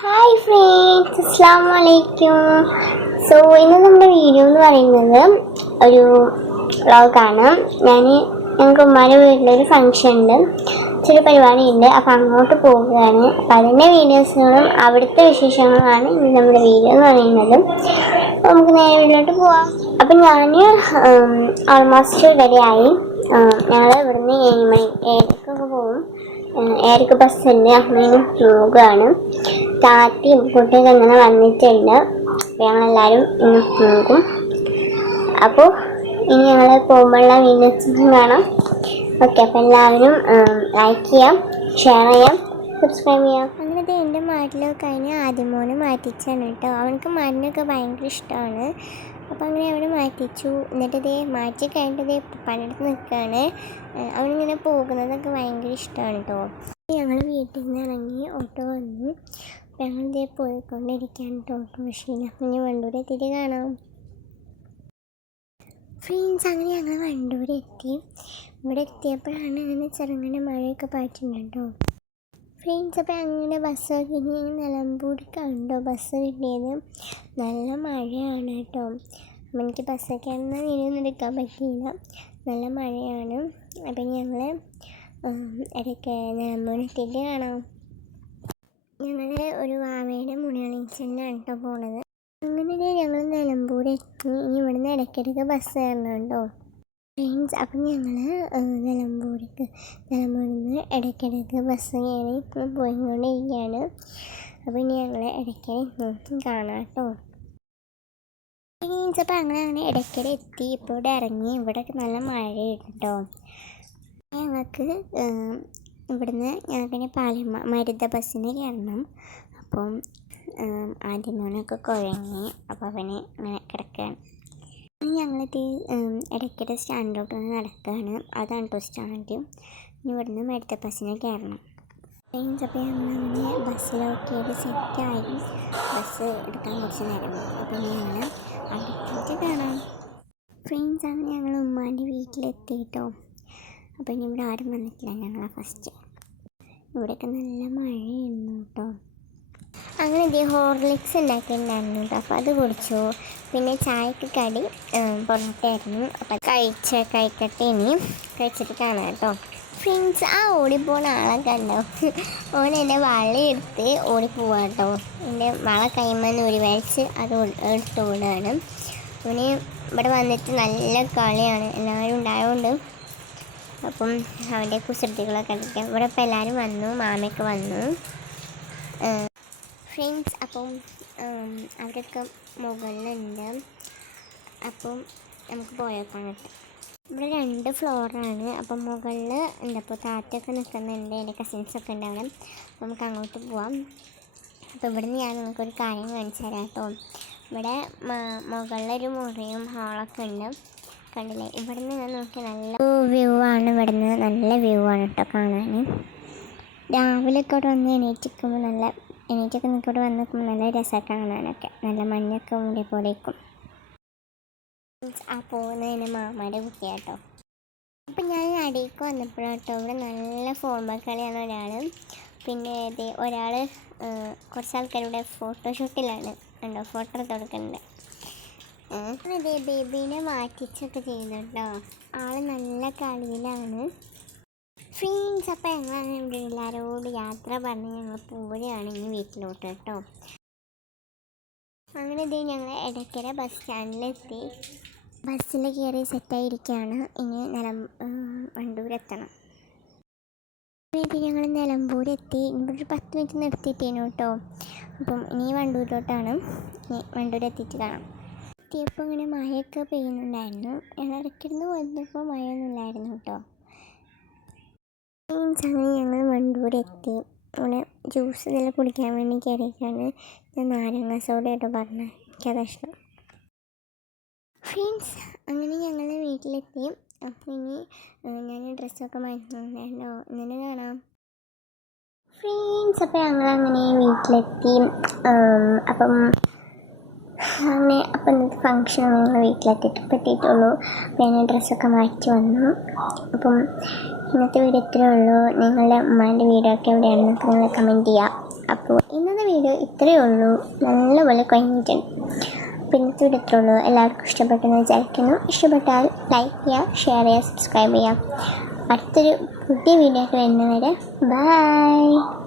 Hi friends, അസ്സലാമു അലൈക്കും. So ഇന്ന് നമ്മുടെ വീഡിയോ എന്ന് പറയുന്നത് ഒരു വ്ളോഗാണ്. ഞങ്ങൾക്ക് ഉമ്മാൻ്റെ വീട്ടിലൊരു ഫംഗ്ഷൻ ഉണ്ട്, ചെറിയ പരിപാടി ഉണ്ട്. അപ്പോൾ അങ്ങോട്ട് പോവുകയാണ്. അപ്പം അതിൻ്റെ വീഡിയോസുകളും അവിടുത്തെ വിശേഷങ്ങളുമാണ് ഇന്ന് നമ്മുടെ വീഡിയോ എന്ന് പറയുന്നത്. അപ്പോൾ നമുക്ക് നേരെ വീട്ടിലോട്ട് പോവാം. അപ്പം ഞാൻ ഓൾമോസ്റ്റ് റെഡിയായി. ഞങ്ങൾ ഇവിടുന്ന് 7 മണിക്കൊക്കെ പോകും. 7 ബസ്സുണ്ട്. അങ്ങനെ പോകുകയാണ്. താത്തിയും കുട്ടിയൊക്കെ അങ്ങനെ വന്നിട്ടുണ്ട്. ഞങ്ങളെല്ലാവരും ഇന്ന് പോകും. അപ്പോൾ ഇനി ഞങ്ങൾ പോകുമ്പോഴുള്ള വീഡിയോസും കാണാം. ഓക്കെ, അപ്പോൾ എല്ലാവരും ലൈക്ക് ചെയ്യാം, ഷെയർ ചെയ്യാം, സബ്സ്ക്രൈബ് ചെയ്യാം. അങ്ങനത്തെ എൻ്റെ മാറ്റിലൊക്കെ കഴിഞ്ഞ് ആദ്യം മോനെ മാറ്റിച്ചാണ് കേട്ടോ. അവനക്ക് മണ്ണൊക്കെ ഭയങ്കര ഇഷ്ടമാണ്. അപ്പോൾ അങ്ങനെ അവനെ മാറ്റിച്ചു. എന്നിട്ട് ഇതേ മാറ്റി കഴിഞ്ഞിട്ട് പണിയെടുത്ത് നിൽക്കുകയാണ്. അവനിങ്ങനെ പോകുന്നതൊക്കെ ഭയങ്കര ഇഷ്ടമാണ് കേട്ടോ. ഞങ്ങൾ വീട്ടിൽ നിന്ന് ഇറങ്ങി ഓട്ടോ വന്നു. അപ്പോൾ ഞങ്ങളിതേ പോയിക്കൊണ്ടിരിക്കുകയാണ് കേട്ടോ ഓട്ടോറിക്ഷയിൽ. അപ്പം ഇനി വണ്ടൂർ എത്തിയിട്ട് കാണാം ഫ്രണ്ട്സ്. അങ്ങനെ ഞങ്ങൾ വണ്ടൂർ എത്തി. ഇവിടെ എത്തിയപ്പോഴാണ് അങ്ങനെ ചെറുങ്ങനെ മഴയൊക്കെ പാറ്റുന്നുണ്ട് കേട്ടോ ഫ്രണ്ട്സ്. അപ്പോൾ അങ്ങനെ ബസ്സൊക്കെ ഇനി നിലമ്പൂർക്കാണ് ബസ് കിട്ടിയത്. നല്ല മഴയാണ് കേട്ടോ. അപ്പം എനിക്ക് ബസ്സൊക്കെ ആണെന്ന് വീഡിയോന്നും എടുക്കാൻ പറ്റിയില്ല, നല്ല മഴയാണ്. അപ്പം ഞങ്ങൾ ഇടയ്ക്ക് നിലമ്പൂരെത്തിയിട്ട് കാണാം. ഞങ്ങൾ ഒരു വാവയുടെ മുണിയളീച്ചനാണ് കേട്ടോ പോണത്. അങ്ങനെ ഞങ്ങൾ നിലമ്പൂരെത്തി. ഇനി ഇവിടുന്ന് ഇടയ്ക്കിടയ്ക്ക് ബസ് കയറണം കേട്ടോ ഫ്രണ്ട്സ്. അപ്പം ഞങ്ങൾ നിലമ്പൂരിൽ നിന്ന് ഇടയ്ക്കിടയ്ക്ക് ബസ് കയറി ഇപ്പോൾ പോയിക്കൊണ്ടിരിക്കുകയാണ്. അപ്പോൾ ഇനി ഞങ്ങൾ ഇടയ്ക്ക് കാണാം കേട്ടോ ഫ്രണ്ട്സ്. അപ്പോൾ അങ്ങനെ ഇടയ്ക്കിടെ എത്തി. ഇപ്പോൾ ഇവിടെ ഇറങ്ങി. ഇവിടെ നല്ല മഴയുണ്ട് കേട്ടോ. ഞങ്ങൾക്ക് ഇവിടുന്ന് ഞങ്ങൾക്കിനി മരുത ബസ്സിന് കയറണം. അപ്പം ആദ്യമോനൊക്കെ കുഴങ്ങി. അപ്പോൾ അവന് അങ്ങനെ കിടക്കുകയാണ്. ഞങ്ങളിത് ഇടയ്ക്കിടെ സ്റ്റാൻഡിലോട്ട് നടക്കുകയാണ്. അതാണ് കേട്ടോ സ്റ്റാൻഡ്. ഇനി ഇവിടുന്ന് മരുത ബസ്സിന് കയറണം ഫ്രണ്ട്സ്. അപ്പോൾ ഞങ്ങളങ്ങനെ ബസ്സിലൊക്കെ സെറ്റായി. ബസ് എടുക്കാൻ കുറച്ച് നേരം. അപ്പോൾ ഞങ്ങൾ അടുത്തേക്ക് കാണാം ഫ്രണ്ട്സ്. അങ്ങനെ ഞങ്ങൾ ഉമ്മാൻ്റെ വീട്ടിലെത്തിയിട്ടോ. അപ്പോൾ ഇനി ഇവിടെ ആരും വന്നിട്ടില്ല, ഞങ്ങളാ ഫസ്റ്റ്. ഇവിടെയൊക്കെ നല്ല മഴയായിരുന്നു കേട്ടോ. അങ്ങനെ ഇതേ ഹോർലിക്സ് ഉണ്ടാക്കിയിട്ടുണ്ടായിരുന്നു കേട്ടോ. അപ്പോൾ അത് കുടിച്ചു. പിന്നെ ചായക്ക് കടി പൊറോട്ടയായിരുന്നു. അപ്പോൾ കഴിക്കട്ടെ, ഇനി കഴിച്ചിട്ട് കാണാം കേട്ടോ ഫ്രണ്ട്സ്. ആ ഓടിപ്പോണ ആളെ കണ്ടോ? ഓൻ എൻ്റെ വളയെടുത്ത് ഓടിപ്പോവാ കേട്ടോ. എൻ്റെ വള കൈമന്ന് ഒരു വലിച്ച് അത് എടുത്ത് ഓടുകയാണ്. ഓന് ഇവിടെ വന്നിട്ട് നല്ല കളിയാണ്, എല്ലാവരും ഉണ്ടായതുകൊണ്ട്. അപ്പം അവൻ്റെ കുസൃതികളൊക്കെ കളിക്കാം. ഇവിടെ ഇപ്പോൾ എല്ലാവരും വന്നു, മാമയൊക്കെ വന്നു ഫ്രണ്ട്സ്. അപ്പം അവരൊക്കെ മുകളിലുണ്ട്. അപ്പം നമുക്ക് പോയേക്കാൻ കിട്ടും. ഇവിടെ 2 ഫ്ലോറാണ്. അപ്പം മുകളിൽ ഇപ്പോൾ താറ്റൊക്കെ നിൽക്കുന്നുണ്ട്, എൻ്റെ കസിൻസൊക്കെ ഉണ്ട് അവിടെ. അപ്പോൾ നമുക്ക് അങ്ങോട്ട് പോവാം. അപ്പോൾ ഇവിടുന്ന് ഞാൻ നിങ്ങൾക്കൊരു കാര്യം കാണിച്ചു തരാം കേട്ടോ. ഇവിടെ മുകളിലൊരു മുറിയും ഹാളൊക്കെ ഉണ്ട്, കണ്ടില്ലേ? ഇവിടുന്ന് ഞാൻ നോക്കി നല്ല വ്യൂ ആണ്. ഇവിടുന്ന് നല്ല വ്യൂ ആണ് കേട്ടോ കാണാൻ. രാവിലെയൊക്കെ ഇവിടെ വന്ന് എണീറ്റൊക്കെ നിൽക്കോട്ട് വന്ന് നിൽക്കുമ്പോൾ നല്ല രസമൊക്കെ കാണാനൊക്കെ. നല്ല മഞ്ഞൊക്കെ മൂടി പോലേക്കും. ആ പോകുന്നതിന് മാമാൻ്റെ കുട്ടിയാട്ടോ. അപ്പം ഞാൻ അടിയിലേക്ക് വന്നപ്പോഴാട്ടോ ഇവിടെ നല്ല ഫോർമൽ കളിയാണ് ഒരാൾ. പിന്നെ ഒരാൾ കുറച്ച് ആൾക്കാരുടെ ഫോട്ടോഷൂട്ടിലാണ് കണ്ടോ, ഫോട്ടോ എടുത്ത് കൊടുക്കുന്നുണ്ട്. ബേബീനെ മാറ്റിച്ചൊക്കെ ചെയ്യുന്നുണ്ടോ. ആൾ നല്ല കളിയിലാണ് ഫ്രണ്ട്സ്. അപ്പം ഞങ്ങളാണ് ഇവിടെ എല്ലാവരോട് യാത്ര പറഞ്ഞ് ഞങ്ങൾ പോവുകയാണ് ഇനി വീട്ടിലോട്ട് കേട്ടോ. അങ്ങനെ ഞങ്ങൾ ഇടയ്ക്കര ബസ് സ്റ്റാൻഡിലെത്തി. ബസ്സിൽ കയറി സെറ്റായിരിക്കുകയാണ്. ഇനി വണ്ടൂരെത്തണം. ഞങ്ങൾ നിലമ്പൂരെത്തി. ഇവിടെ ഒരു 10 മിനിറ്റ് നിർത്തിയിട്ടേനു കേട്ടോ. അപ്പം ഇനി വണ്ടൂരിലോട്ടാണ്. വണ്ടൂരെത്തിയിട്ട് കാണാം. എത്തിയപ്പോൾ ഇങ്ങനെ മഴയൊക്കെ പെയ്യുന്നുണ്ടായിരുന്നു. ഞങ്ങൾ ഇടയ്ക്കിരുന്ന് വന്നപ്പോൾ മഴയൊന്നും ഇല്ലായിരുന്നു കേട്ടോ. അങ്ങനെ ഞങ്ങൾ വണ്ടൂരെത്തി. ഇവിടെ ജ്യൂസ് ഇതെല്ലാം കുടിക്കാൻ വേണ്ടി കയറിയിട്ടാണ്. ഞാൻ നാരങ്ങ സോഡ കേട്ടോ പറഞ്ഞത്, എനിക്കതാ ഇഷ്ടം ഫ്രണ്ട്സ്. അങ്ങനെ ഞങ്ങൾ വീട്ടിലെത്തി. അപ്പം ഇനി ഞാൻ ഡ്രസ്സൊക്കെ മാറ്റുന്നുണ്ടായിരുന്നോ, ഇങ്ങനെ കാണാം ഫ്രണ്ട്സ്. അപ്പോൾ ഞങ്ങളങ്ങനെ വീട്ടിലെത്തി. അപ്പം ഇന്നത്തെ ഫംഗ്ഷൻ ഞങ്ങൾ വീട്ടിലെത്തിയിട്ടുള്ളൂ. അപ്പോൾ ഞാൻ ഡ്രസ്സൊക്കെ മാറ്റി വന്നു. അപ്പം ഇന്നത്തെ വീഡിയോ ഇത്രയേ ഉള്ളൂ. നിങ്ങളുടെ ഉമ്മാൻ്റെ വീഡിയോ ഒക്കെ എവിടെയാണെന്നൊക്കെ നിങ്ങൾ കമൻറ്റ് ചെയ്യുക. അപ്പോൾ ഇന്നത്തെ വീഡിയോ ഇത്രയേ ഉള്ളൂ. നല്ലപോലെ കഴിഞ്ഞിട്ടുണ്ട്. അപ്പോൾ ഇന്നത്തെ വീഡിയോ ഇത്രയേ ഉള്ളൂ. എല്ലാവർക്കും ഇഷ്ടപ്പെട്ടെന്ന് വിചാരിക്കുന്നു. ഇഷ്ടപ്പെട്ടാൽ ലൈക്ക് ചെയ്യുക, ഷെയർ ചെയ്യുക, സബ്സ്ക്രൈബ് ചെയ്യുക. അടുത്തൊരു പുതിയ വീഡിയോ ആയിട്ട് വരുന്നവരെ ബൈ.